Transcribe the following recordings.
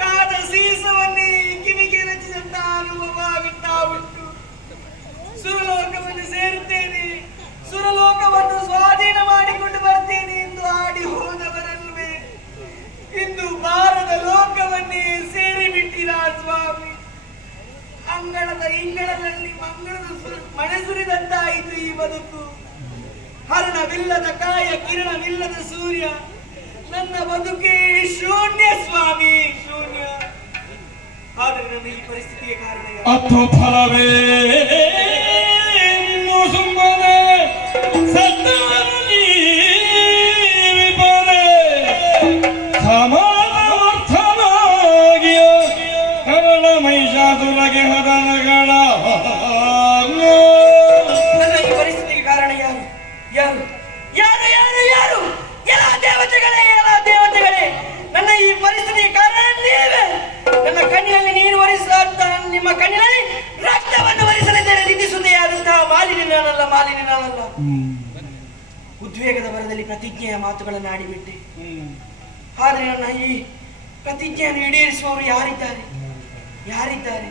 ಕಾದ ಸೀಸವನ್ನೇ ಕಿವಿಗೆ ರಚಿಸಿದಂತ ಅನುಭವವಿಂತ ಉಂಟು. ಸುರಲೋಕವನ್ನು ಸೇರುತ್ತೇನೆ, ಸುರಲೋಕವನ್ನು ಸ್ವಾಧೀನ ಮಾಡಿಕೊಂಡು ಬರ್ತೇನೆ ಎಂದು ಆಡಿ ಹೋದವರಲ್ವೇ ಇಂದು ಭಾರತ ಲೋಕವನ್ನೇ ಸೇರಿಬಿಟ್ಟಿರ ಸ್ವಾಮಿ. ಅಂಗಳದ ಇಂಗಳದಲ್ಲಿ ಮಂಗಳದ ಮಳೆ ಸುರಿದಂತಾಯಿತು ಈ ಬದುಕು. ಹರಣವಿಲ್ಲದ ಕಾಯ, ಕಿರಣವಿಲ್ಲದ ಸೂರ್ಯ, ನನ್ನ ಬದುಕೇ ಶೂನ್ಯ ಸ್ವಾಮಿ, ಶೂನ್ಯ. ಆದರೆ ನನ್ನ ಈ ಪರಿಸ್ಥಿತಿಗೆ ಕಾರಣ ಅತ್ತು ಫಲವೇ ಸುಮ್ಮನೆ ಸತ್ತವರಲ್ಲಿ ವಿಪರೆ ಸಮಾನಾರ್ಥನಾಗಿಯ ಕರಳ ಮಹಿಷಾಸುರಗೆ ಹದನಗಳ. ನನ್ನ ಈ ಪರಿಸ್ಥಿತಿಗೆ ಕಾರಣ ಯಾರು ಯಾರು ಯಾರು ಯಾರು ಯಾರು? ಎಲ್ಲ ದೇವತೆಗಳೇ, ಎಲ್ಲ ದೇವತೆಗಳೇ, ನನ್ನ ಈ ಪರಿಸ್ಥಿತಿಗೆ ಕಾರಣ ನೀವೇ. ನನ್ನ ಕಣ್ಣಿನಲ್ಲಿ ನೀರು ಒರೆಸುವಂತ ನಿಮ್ಮ ಕಣ್ಣಿನಲ್ಲಿ ರಕ್ತವನ್ನು ಒರೆಸಲಿದ್ದೇನೆ ನಿಂದಿಸುವುದಾದಂತಹ ಮಾಲಿನ್ಯ ನಾನಲ್ಲ, ಮಾಲಿನ್ಯ ನಾನಲ್ಲ. ಉದ್ವೇಗದ ಬರದಲ್ಲಿ ಪ್ರತಿಜ್ಞೆಯ ಮಾತುಗಳನ್ನು ಆಡಿಬಿಟ್ಟೆ. ಆದರೆ ನನ್ನ ಈ ಪ್ರತಿಜ್ಞೆಯನ್ನು ಈಡೇರಿಸುವವರು ಯಾರಿದ್ದಾರೆ? ಯಾರಿದ್ದಾರೆ?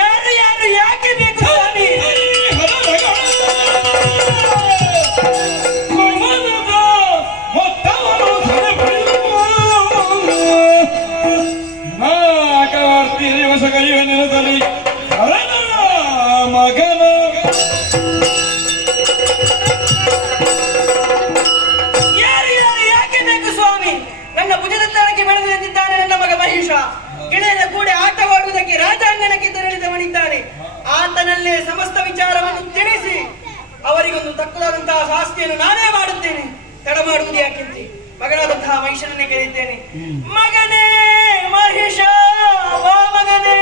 ಯಾರು ಯಾರು? ಯಾಕೆ ಬೇಕು ಸ್ವಾಮಿ? ಮಗನ ಯಾರು ಯಾರು? ಯಾಕೆ ಬೇಕು ಸ್ವಾಮಿ? ನನ್ನ ಭುಜದ ತಳಕ್ಕೆ ಬೆಳೆದು ನಿಂತಿದ್ದಾನೆ ನನ್ನ ಮಗ ಮಹಿಷ. ಗೆಳೆಯರ ಕೂಡ ಆಟವಾಡುವುದಕ್ಕೆ ರಾಜಾಂಗಣಕ್ಕೆ ತೆರಳಿದವನಿದ್ದಾನೆ. ಆತನಲ್ಲೇ ಸಮಸ್ತ ವಿಚಾರವನ್ನು ತಿಳಿಸಿ ಅವರಿಗೊಂದು ತಕ್ಕದಾದಂತಹ ಶಾಸ್ತಿಯನ್ನು ನಾನೇ ಮಾಡುತ್ತೇನೆ. ತಡ ಮಾಡುವುದು ಯಾಕೆಂತೆ ಮಗನಾದಂತಹ ಮಹಿಷನನ್ನೇ ಕರೆಯುತ್ತೇನೆ. ಮಗನೇ ಮಹಿಷ, ಬಾ ಮಗನೇ.